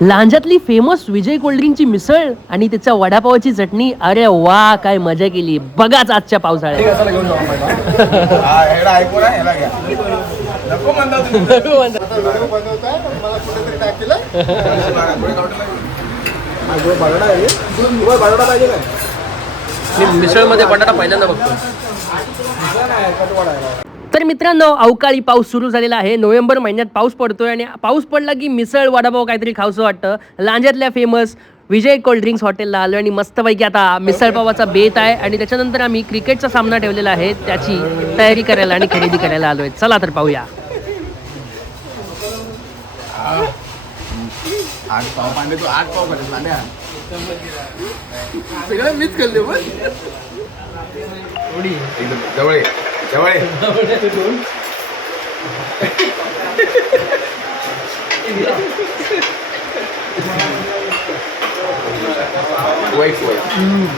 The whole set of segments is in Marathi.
लांजातली फेमस विजय कोल्ड्रिंकची मिसळ आणि त्याच्या वडापावची चटणी. अरे वा, काय मजा केली बघाच आजच्या पावसाळ्यात. मिसळ मध्ये बटाटा पहिल्यांदा बघतो. तर मित्रांनो, अवकाळी पाऊस सुरू झालेला आहे. नोव्हेंबर महिन्यात पाऊस पडतोय आणि पाऊस पडला की मिसळ वडापाव काहीतरी खावंसं वाटतं. लांजातल्या फेमस विजय कोल्ड ड्रिंक्स हॉटेलला आलो आणि मस्तपैकी आता मिसळ पावाचा बेत आहे आणि त्याच्यानंतर आम्ही क्रिकेटचा सामना ठेवलेला आहे, त्याची तयारी करायला आणि खरेदी करायला आलोय. चला तर पाहूया. आठ पाव पांडे तू 8 पाव करेल पांड्या सगळं मीच करले पण एकदम जवळ जवळ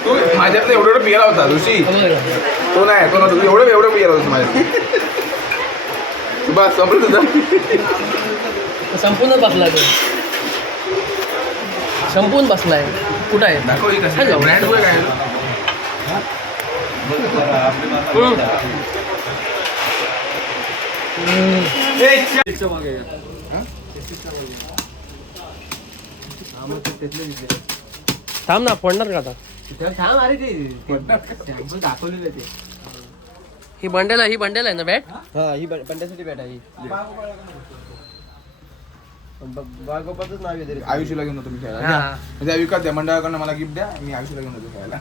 तू माझ्यातलं एवढं पियाला होता ऋषी तो नाही तो नव्हता एवढं पियाला होता माझ्यात बस संपलं तुझं संपूर्ण बसला तो, संपून बसलाय. कुठं आहे दाखव कसं ब्रँड होय काय थांब ना, फोडणार का आता? दाखवलेलं ते ही बंडेल आहे ना बॅट? हा, ही बंड्यासाठी बॅट आहे. बागोपातच नाव येते. आयुष्याला घेऊन होतो मी खेळायला. म्हणजे विकत द्या मंडळाकडनं मला गिफ्ट द्या, मी आयुष्याला घेऊन होतो खेळायला.